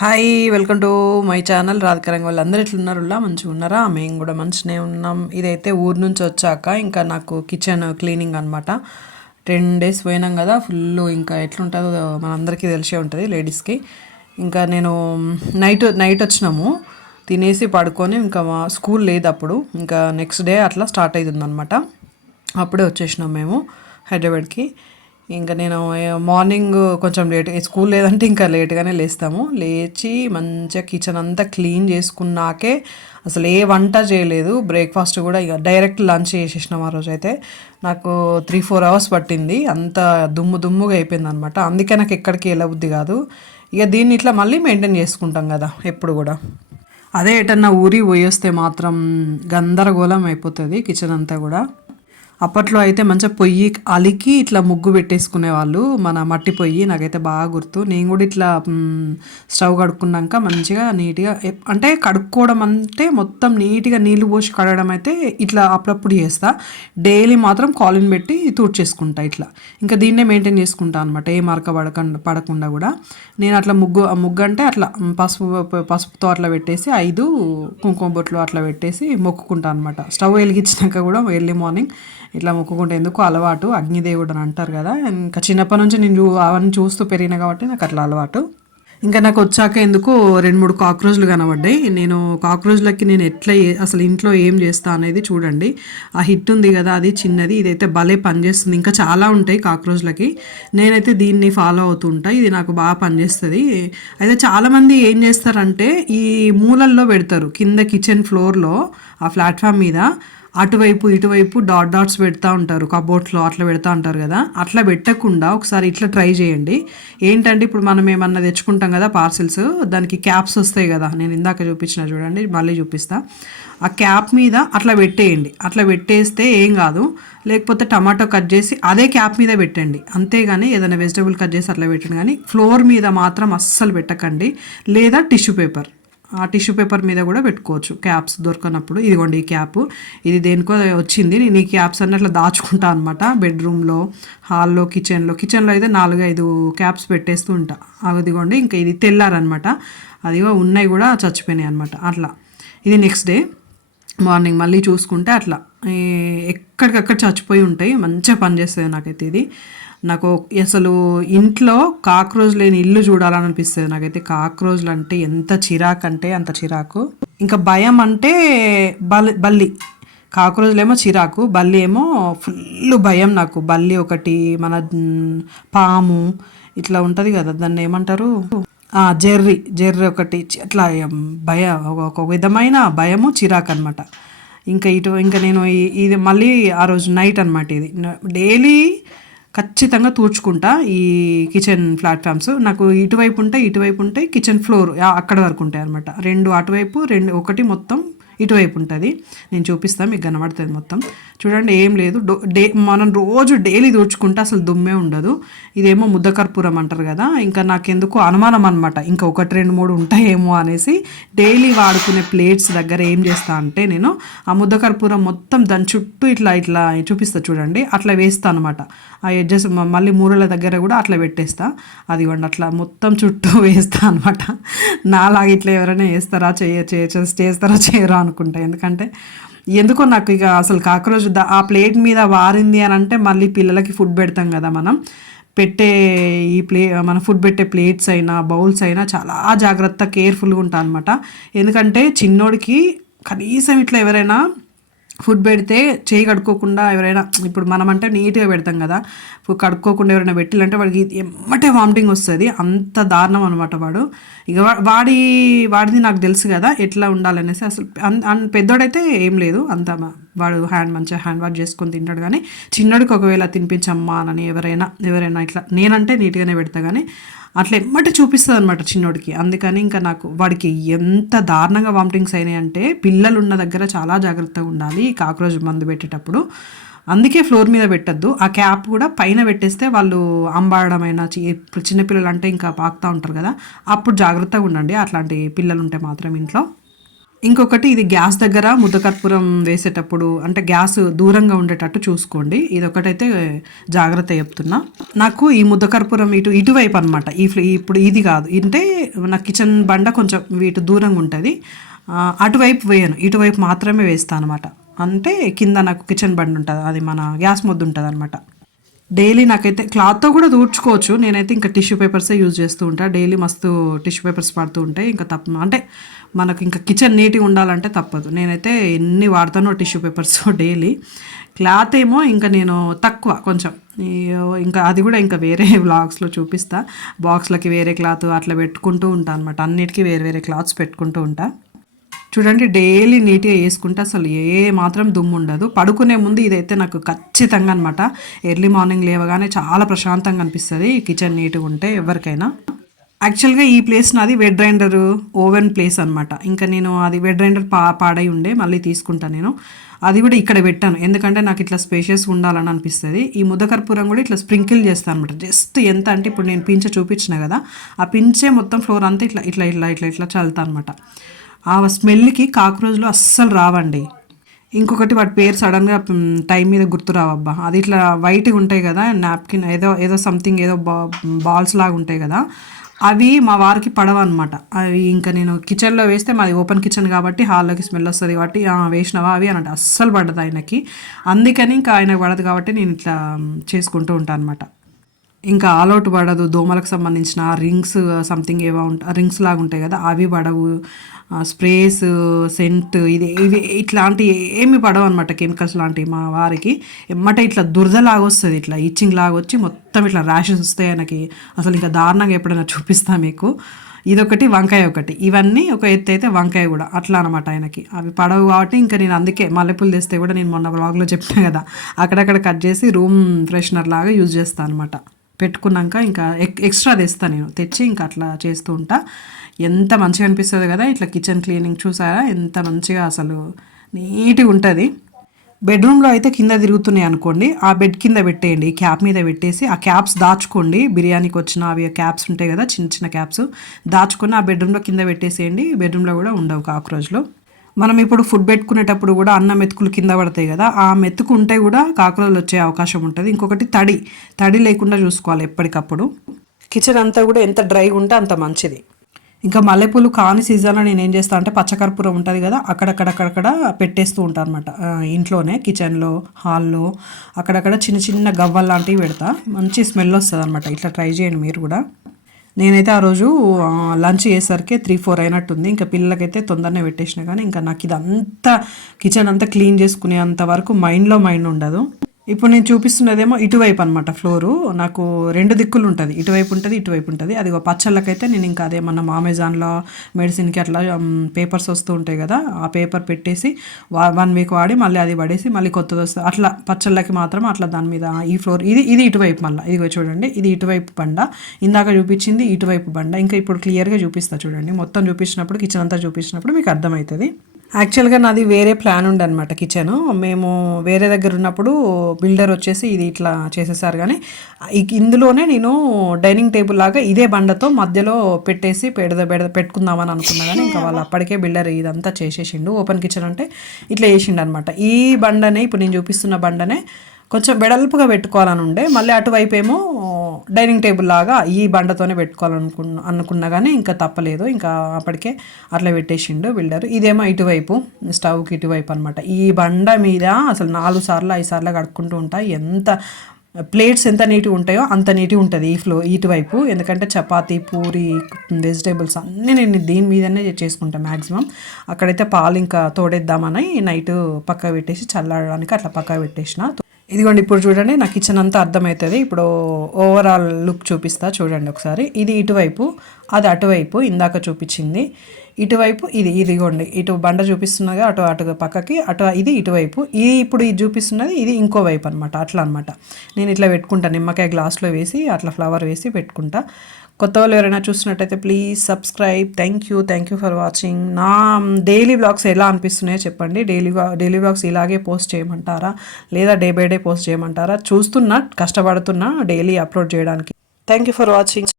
Hi welcome to my channel రాధకరంగ వాళ్ళు అందరు ఎట్లున్నారు? మంచిగా ఉన్నారా? మేము కూడా మంచిగానే ఉన్నాం. ఇదైతే ఊరు నుంచి వచ్చాక ఇంకా నాకు కిచెన్ క్లీనింగ్ అనమాట టెన్ డేస్ పోయినాం కదా ఫుల్ ఇంకా ఎట్లుంటుందో మనందరికీ తెలిసే ఉంటుంది లేడీస్కి ఇంకా నేను నైట్ నైట్ వచ్చినాము. తినేసి పడుకొని ఇంకా మా స్కూల్ లేదు అప్పుడు. ఇంకా నెక్స్ట్ డే అట్లా స్టార్ట్ అవుతుంది అనమాట అప్పుడే వచ్చేసినాం మేము హైదరాబాద్కి. ఇంకా నేను మార్నింగ్ కొంచెం లేట్ స్కూల్ లేదంటే ఇంకా లేట్గానే లేస్తాము. లేచి మంచిగా కిచెన్ అంతా క్లీన్ చేసుకున్నాకే అసలు ఏ వంట చేయలేదు. బ్రేక్ఫాస్ట్ కూడా ఇక డైరెక్ట్ లంచ్ చేసేసినాం ఆ రోజు అయితే. నాకు త్రీ ఫోర్ అవర్స్ పట్టింది. అంత దుమ్ము దుమ్ముగా అయిపోయింది అనమాట అందుకే నాకు ఎక్కడికి వెళ్ళబుద్ధి కాదు. ఇక దీన్ని ఇట్లా మళ్ళీ మెయింటైన్ చేసుకుంటాం కదా ఎప్పుడు కూడా. అదే ఎటన్నా ఊరి పోయి వస్తే మాత్రం గందరగోళం అయిపోతుంది కిచెన్ అంతా కూడా. అప్పట్లో అయితే మంచిగా పొయ్యి అలికి ఇట్లా ముగ్గు పెట్టేసుకునే వాళ్ళు. మన మట్టి పొయ్యి నాకైతే బాగా గుర్తు. నేను కూడా ఇట్లా స్టవ్ కడుక్కున్నాక మంచిగా నీట్గా అంటే కడుక్కోవడం అంటే మొత్తం నీట్గా నీళ్ళు పోసి కడగడం అయితే ఇట్లా అప్పుడప్పుడు చేస్తా. డైలీ మాత్రం కాలిన్ పెట్టి తూడ్చేసుకుంటా ఇట్లా. ఇంకా దీన్నే మెయింటైన్ చేసుకుంటా అనమాట ఏ మరక పడకుండా పడకుండా కూడా. నేను అట్లా ముగ్గు ముగ్గు అంటే అట్లా పసుపు పసుపుతో అట్లా పెట్టేసి ఐదు కుంకుమ బొట్లు అట్లా పెట్టేసి మొక్కుకుంటా అనమాట స్టవ్ వెలిగించినాక కూడా ఎర్లీ మార్నింగ్ ఇట్లా మొక్కుకుంటే ఎందుకు అలవాటు? అగ్నిదేవుడు అని అంటారు కదా. ఇంకా చిన్నప్పటి నుంచి నేను అవన్నీ చూస్తూ పెరిగిన కాబట్టి నాకు అట్లా అలవాటు. ఇంకా నాకు వచ్చాక ఎందుకు రెండు మూడు కాక్రోచ్లు కనబడ్డాయి. నేను కాక్రోచ్లకి నేను ఎట్లా అసలు ఇంట్లో ఏం చేస్తా అనేది చూడండి. ఆ హిట్ ఉంది కదా అది చిన్నది. ఇదైతే భలే పనిచేస్తుంది. ఇంకా చాలా ఉంటాయి కాక్రోచ్లకి. నేనైతే దీన్ని ఫాలో అవుతుంటా. ఇది నాకు బాగా పనిచేస్తుంది. అయితే చాలామంది ఏం చేస్తారంటే ఈ మూలల్లో పెడతారు. కింద కిచెన్ ఫ్లోర్లో ఆ ప్లాట్ఫామ్ మీద. అటువైపు ఇటువైపు డాట్ డాట్స్ పెడతా ఉంటారు. కబోర్డ్స్లో అట్లా పెడతా ఉంటారు కదా. అట్లా పెట్టకుండా ఒకసారి ఇట్లా ట్రై చేయండి. ఏంటంటే ఇప్పుడు మనం ఏమన్నా తెచ్చుకుంటాం కదా పార్సిల్స్ దానికి క్యాప్స్ వస్తాయి కదా. నేను ఇందాక చూపించిన చూడండి మళ్ళీ చూపిస్తా. ఆ క్యాప్ మీద అట్లా పెట్టేయండి. అట్లా పెట్టేస్తే ఏం కాదు. లేకపోతే టమాటో కట్ చేసి అదే క్యాప్ మీద పెట్టండి. అంతేగాని ఏదైనా వెజిటబుల్ కట్ చేసి అట్లా పెట్టండి. కానీ ఫ్లోర్ మీద మాత్రం అస్సలు పెట్టకండి. లేదా టిష్యూ పేపర్ ఆ టిష్యూ పేపర్ మీద కూడా పెట్టుకోవచ్చు. క్యాప్స్ దొరకనప్పుడు. ఇదిగోండి ఈ క్యాప్. ఇది దేనికో వచ్చింది. నేను ఈ క్యాప్స్ అన్ని అట్లా దాచుకుంటా అనమాట బెడ్రూమ్లో హాల్లో కిచెన్లో. కిచెన్లో అయితే నాలుగు ఐదు క్యాప్స్ పెట్టేస్తూ ఉంటా. అదిగోండి ఇంకా ఇది తెల్లారనమాట అదిగో ఉన్నాయి కూడా చచ్చిపోయినాయి అనమాట అట్లా. ఇది నెక్స్ట్ డే. మార్నింగ్ మళ్ళీ చూసుకుంటే అట్లా. ఎక్కడికక్కడ చచ్చిపోయి ఉంటాయి. మంచిగా పనిచేస్తుంది నాకైతే ఇది. నాకు అసలు ఇంట్లో కాక్రోజ్ లేని ఇల్లు చూడాలనిపిస్తుంది. నాకైతే కాక్రోజ్లు అంటే ఎంత చిరాకు అంటే అంత చిరాకు. ఇంకా భయం అంటే బల్ బల్లి. కాక్రోజ్లు ఏమో చిరాకు బల్లి ఏమో ఫుల్ భయం నాకు. బల్లి ఒకటి మన పాము ఇట్లా ఉంటుంది కదా దాన్ని ఏమంటారు? జెర్రి జెర్రీ జెర్రీ ఒకటి. అట్లా భయం భయ ఒక- విధమైన భయము చిరాకు అనమాట ఇంకా ఇటు ఇంకా నేను ఇది మళ్ళీ ఆ రోజు నైట్ అనమాట ఇది. డైలీ ఖచ్చితంగా తూర్చుకుంటా ఈ కిచెన్ ప్లాట్ఫామ్స్. నాకు ఇటువైపు ఉంటాయి ఇటువైపు ఉంటాయి కిచెన్ ఫ్లోర్ అక్కడ వరకు ఉంటాయి అనమాట రెండు అటువైపు రెండు ఒకటి మొత్తం ఇటువైపు ఉంటుంది నేను చూపిస్తాను మీకు కనబడుతుంది మొత్తం. చూడండి ఏం లేదు. డో- డే మనం రోజు డైలీ దూడ్చుకుంటే అసలు దుమ్మే ఉండదు. ఇదేమో ముద్ద కర్పూరం అంటారు కదా ఇంకా నాకెందుకు అనుమానం అనమాట ఇంకా ఒకటి రెండు మూడు ఉంటాయేమో అనేసి డైలీ వాడుకునే ప్లేట్స్ దగ్గర ఏం చేస్తా అంటే నేను ఆ ముద్ద కర్పూరం మొత్తం దాని చుట్టూ ఇట్లా ఇట్లా చూపిస్తా చూడండి. అట్లా వేస్తా అనమాట ఆ ఎడ్జెస్ మళ్ళీ మూరల దగ్గర కూడా అట్లా పెట్టేస్తా. అది ఇవ్వండి అట్లా మొత్తం చుట్టూ వేస్తా అనమాట నాలాగా ఇట్లా ఎవరైనా వేస్తారా చేయ చేస్తారా చేయరా అనుకుంటా. ఎందుకంటే ఎందుకో నాకు ఇక అసలు కాక్రోచ్ ఆ ప్లేట్ మీద వారింది అని అంటే మళ్ళీ పిల్లలకి ఫుడ్ పెడతాం కదా మనం. పెట్టే ఈ ప్లే మన ఫుడ్ పెట్టే ప్లేట్స్ అయినా బౌల్స్ అయినా చాలా జాగ్రత్త కేర్ఫుల్గా ఉంటా అనమాట ఎందుకంటే చిన్నోడికి కనీసం ఇట్లా ఎవరైనా ఫుడ్ పెడితే చేయి కడుక్కోకుండా ఎవరైనా ఇప్పుడు మనం అంటే నీట్గా పెడతాం కదా ఫుడ్ కడుక్కోకుండా ఎవరైనా పెట్టిలంటే వాడికి ఎమ్మటే వామిటింగ్ వస్తుంది. అంత దారుణం అనమాట వాడు. ఇక వాడి వాడిది నాకు తెలుసు కదా ఎట్లా ఉండాలనేసి అసలు అన్- పెద్దోడైతే ఏం లేదు అంత వాడు హ్యాండ్ మంచిగా హ్యాండ్ వాష్ చేసుకొని తింటాడు కానీ చిన్నడికి ఒకవేళ తినిపించమ్మా అని ఎవరైనా ఎవరైనా ఇట్లా నేనంటే నీట్గానే పెడతా కానీ అట్లా ఎమ్మటి చూపిస్తుంది అనమాట చిన్నోడికి. అందుకని ఇంకా నాకు వాడికి ఎంత దారుణంగా వామిటింగ్స్ అయినాయి అంటే పిల్లలు ఉన్న దగ్గర చాలా జాగ్రత్తగా ఉండాలి ఈ కాక్రోచ్ మందు పెట్టేటప్పుడు. అందుకే ఫ్లోర్ మీద పెట్టద్దు. ఆ క్యాప్ కూడా పైన పెట్టేస్తే వాళ్ళు అంబాడమైనా చి- ఇప్పుడు చిన్నపిల్లలు అంటే ఇంకా పాకుతూ ఉంటారు కదా అప్పుడు జాగ్రత్తగా ఉండండి. అట్లాంటి పిల్లలు ఉంటే మాత్రం ఇంట్లో. ఇంకొకటి ఇది గ్యాస్ దగ్గర ముద్దకర్పూరం వేసేటప్పుడు అంటే గ్యాస్ దూరంగా ఉండేటట్టు చూసుకోండి. ఇది ఒకటైతే జాగ్రత్త చెప్తున్నా. నాకు ఈ ముద్దకర్పూరం ఇటు ఇటువైపు అనమాట ఈ ఇప్పుడు ఇది కాదు. అంటే నా కిచెన్ బండ కొంచెం ఇటు దూరంగా ఉంటుంది. అటువైపు వేయను. ఇటువైపు మాత్రమే వేస్తాను అనమాట అంటే కింద నాకు కిచెన్ బండ్ ఉంటుంది. అది మన గ్యాస్ ముద్ద ఉంటుంది అనమాట డైలీ నాకైతే క్లాత్తో కూడా తూడ్చుకోవచ్చు. నేనైతే ఇంకా టిష్యూ పేపర్సే యూజ్ చేస్తూ ఉంటాను డైలీ మస్తు టిష్యూ పేపర్స్ పడుతూ ఉంటాయి. ఇంకా తప్ప అంటే మనకు ఇంకా కిచెన్ నీట్గా ఉండాలంటే తప్పదు. నేనైతే ఎన్ని వాడతానో టిష్యూ పేపర్స్ డైలీ. క్లాత్ ఏమో ఇంకా నేను తక్కువ కొంచెం. ఇంకా అది కూడా ఇంకా వేరే బ్లాగ్స్లో చూపిస్తా. బాక్స్లకి వేరే క్లాత్ అట్లా పెట్టుకుంటూ ఉంటాను అనమాట అన్నిటికీ వేరే వేరే క్లాత్స్ పెట్టుకుంటూ ఉంటా. చూడండి డైలీ నీట్గా వేసుకుంటే అసలు ఏ మాత్రం దుమ్ము ఉండదు. పడుకునే ముందు ఇదైతే నాకు ఖచ్చితంగా అనమాట ఎర్లీ మార్నింగ్ లేవగానే చాలా ప్రశాంతంగా అనిపిస్తుంది. కిచెన్ నీట్గా ఉంటే ఎవరికైనా. యాక్చువల్గా ఈ ప్లేస్ నాది వెడ్ గ్రైండర్ ఓవెన్ ప్లేస్ అనమాట ఇంకా నేను అది వెడ్ గ్రైండర్ పా పాడై ఉండే మళ్ళీ తీసుకుంటాను నేను. అది కూడా ఇక్కడ పెట్టాను. ఎందుకంటే నాకు ఇట్లా స్పేషియస్ ఉండాలని అనిపిస్తుంది. ఈ ముద్దకర్పూరం కూడా ఇట్లా స్ప్రింకిల్ చేస్తాను అనమాట జస్ట్ ఎంత అంటే ఇప్పుడు నేను పించ చూపించిన కదా ఆ పించే మొత్తం ఫ్లోర్ అంతా ఇట్లా ఇట్లా ఇట్లా ఇట్లా ఇట్లా చల్లుతా అనమాట ఆ స్మెల్కి కాక్రోజ్లు అస్సలు రావండి. ఇంకొకటి వాటి పేరు సడన్గా టైం మీద గుర్తు రావబ్బా. అది ఇట్లా వైట్గా ఉంటాయి కదా నాప్కిన్ ఏదో ఏదో సంథింగ్ ఏదో బా బాల్స్ లాగా ఉంటాయి కదా అవి మా వారికి పడవ అనమాట అవి ఇంకా నేను కిచెన్లో వేస్తే మాది ఓపెన్ కిచెన్ కాబట్టి హాల్లోకి స్మెల్ వస్తుంది కాబట్టి వేసినవా అవి? అనంటే. అస్సలు పడదు ఆయనకి. అందుకని ఇంకా ఆయనకు పడదు కాబట్టి నేను ఇట్లా చేసుకుంటూ ఉంటాను అనమాట ఇంకా ఆల్అవుట్ పడదు. దోమలకు సంబంధించిన రింగ్స్ సంథింగ్ ఏవో ఉంటాయి రింగ్స్ లాగా ఉంటాయి కదా అవి పడవు. స్ప్రేస్ సెంట్ ఇది ఇవి ఇట్లాంటి ఏమి పడవు అనమాట కెమికల్స్ లాంటివి మా వారికి. ఎమ్మటే ఇట్లా దురద లాగా వస్తుంది ఇట్లా ఇచ్చింగ్ లాగా వచ్చి మొత్తం ఇట్లా ర్యాషెస్ వస్తాయి ఆయనకి. అసలు ఇంకా దారుణంగా ఎప్పుడైనా చూపిస్తా మీకు. ఇదొకటి వంకాయ ఒకటి. ఇవన్నీ ఒక ఎత్తు అయితే వంకాయ కూడా అట్లా అనమాట ఆయనకి. అవి పడవు కాబట్టి ఇంకా నేను అందుకే మల్లెపూలు తెస్తే కూడా నేను మొన్న బ్లాగ్లో చెప్పాను కదా అక్కడక్కడ కట్ చేసి రూమ్ ఫ్రెషనర్ లాగా యూజ్ చేస్తాను అనమాట పెట్టుకున్నాక ఇంకా ఎక్ ఎక్స్ట్రా తెస్తాను నేను. తెచ్చి ఇంకా అట్లా చేస్తూ ఉంటా. ఎంత మంచిగా అనిపిస్తుంది కదా ఇట్లా కిచెన్ క్లీనింగ్ చూసారా? ఎంత మంచిగా అసలు నీట్గా ఉంటుంది. బెడ్రూమ్లో అయితే కింద తిరుగుతున్నాయి అనుకోండి ఆ బెడ్ కింద పెట్టేయండి ఈ క్యాప్ మీద పెట్టేసి ఆ క్యాప్స్ దాచుకోండి. బిర్యానీకి వచ్చిన అవి క్యాప్స్ ఉంటాయి కదా చిన్న చిన్న క్యాప్స్ దాచుకొని ఆ బెడ్రూమ్లో కింద పెట్టేసేయండి. బెడ్రూమ్లో కూడా ఉండవు కాక్రోజ్లో మనం ఇప్పుడు ఫుడ్ పెట్టుకునేటప్పుడు కూడా అన్న మెతుకులు కింద పడతాయి కదా ఆ మెతుకు ఉంటే కూడా కాక్రోచ్లు వచ్చే అవకాశం ఉంటుంది. ఇంకొకటి తడి తడి లేకుండా చూసుకోవాలి ఎప్పటికప్పుడు. కిచెన్ అంతా కూడా ఎంత డ్రైగా ఉంటే అంత మంచిది. ఇంకా మల్లెపూలు కాని సీజన్లో నేను ఏం చేస్తాను అంటే పచ్చకర్పూరం ఉంటుంది కదా అక్కడక్కడక్కడక్కడ పెట్టేస్తూ ఉంటాను అనమాట ఇంట్లోనే కిచెన్లో హాల్లో అక్కడక్కడ చిన్న చిన్న గవ్వలు లాంటివి పెడతా. మంచి స్మెల్ వస్తుంది అనమాట ఇట్లా ట్రై చేయండి మీరు కూడా. నేనైతే ఆ రోజు లంచ్ చేసరికి త్రీ ఫోర్ అయినట్టుంది. ఇంకా పిల్లలకైతే తొందరనే పెట్టేసిన. కానీ ఇంకా నాకు ఇదంతా కిచెన్ అంతా క్లీన్ చేసుకునే అంత వరకు మైండ్లో మైండ్ ఉండదు. ఇప్పుడు నేను చూపిస్తున్నదేమో ఇటువైపు అనమాట ఫ్లోరు. నాకు రెండు దిక్కులు ఉంటుంది ఇటువైపు ఉంటుంది ఇటువైపు ఉంటుంది. అది ఒక పచ్చళ్ళకైతే నేను ఇంకా అదేమన్నా అమెజాన్లో మెడిసిన్కి అట్లా పేపర్స్ వస్తూ ఉంటాయి కదా ఆ పేపర్ పెట్టేసి వన్ వీక్ వాడి మళ్ళీ అది పడేసి మళ్ళీ కొత్తది వస్తుంది. అట్లా పచ్చళ్ళకి మాత్రం అట్లా దాని మీద ఈ ఫ్లోర్ ఇది ఇది ఇటువైపు మళ్ళీ. ఇదిగో చూడండి ఇది ఇటువైపు బండ. ఇందాక చూపించింది ఇటువైపు బండ. ఇంకా ఇప్పుడు క్లియర్గా చూపిస్తా చూడండి. మొత్తం చూపించినప్పుడు కిచెన్ అంతా చూపించినప్పుడు మీకు అర్థమవుతుంది. యాక్చువల్గా నాది వేరే ప్లాన్ ఉండనమాట కిచెన్. మేము వేరే దగ్గర ఉన్నప్పుడు బిల్డర్ వచ్చేసి ఇది ఇట్లా చేసేసారు కానీ ఇందులోనే నేను డైనింగ్ టేబుల్ లాగా ఇదే బండతో మధ్యలో పెట్టేసి పెడద పెడ పెట్టుకుందామని అనుకున్నా కానీ ఇంకా వాళ్ళు అప్పటికే బిల్డర్ ఇదంతా చేసేసిండు. ఓపెన్ కిచెన్ అంటే ఇట్లా చేసిండు అనమాట ఈ బండనే ఇప్పుడు నేను చూపిస్తున్న బండనే కొంచెం వెడల్పుగా పెట్టుకోవాలని ఉండే. మళ్ళీ అటువైపు ఏమో డైనింగ్ టేబుల్ లాగా ఈ బండతోనే పెట్టుకోవాలనుకున్న అనుకున్నా కానీ ఇంకా తప్పలేదు. ఇంకా అప్పటికే అట్లా పెట్టేసిండు బిల్డర్. ఇదేమో ఇటువైపు స్టవ్కి ఇటువైపు అనమాట ఈ బండ మీద అసలు నాలుగు సార్లు ఐదు సార్లు కడుక్కుంటూ ఉంటా. ఎంత ప్లేట్స్ ఎంత నీట్గా ఉంటాయో అంత నీట్గా ఉంటుంది ఈ ఫ్లో ఇటువైపు. ఎందుకంటే చపాతీ పూరి వెజిటేబుల్స్ అన్నీ నేను దీని మీదనే చేసుకుంటాను మ్యాక్సిమం అక్కడైతే పాలు ఇంకా తోడేద్దామని నైట్ పక్క పెట్టేసి చల్లాడడానికి అట్లా పక్క పెట్టేసిన. ఇదిగోండి ఇప్పుడు చూడండి నా కిచెన్ అంతా అర్థమవుతుంది ఇప్పుడు ఓవరాల్ లుక్ చూపిస్తా చూడండి ఒకసారి. ఇది ఇటువైపు అది అటువైపు ఇందాక చూపించింది. ఇటువైపు ఇది ఇదిగోండి ఇటు బండ చూపిస్తున్నది అటు అటు పక్కకి అటు ఇది ఇటువైపు. ఇది ఇప్పుడు ఇది చూపిస్తున్నది ఇది ఇంకో వైపు అనమాట అట్లా అనమాట నేను ఇట్లా పెట్టుకుంటా నిమ్మకాయ గ్లాస్లో వేసి అట్లా ఫ్లవర్ వేసి పెట్టుకుంటా. కొత్త వాళ్ళు ఎవరైనా చూసినట్టయితే please subscribe. Thank you thank you for watching. నా డైలీ బ్లాగ్స్ ఎలా అనిపిస్తున్నాయో చెప్పండి. డైలీ డైలీ బ్లాగ్స్ ఇలాగే పోస్ట్ చేయమంటారా? లేదా డే బై డే పోస్ట్ చేయమంటారా? చూస్తున్నా కష్టపడుతున్నా డైలీ అప్లోడ్ చేయడానికి. Thank you for watching.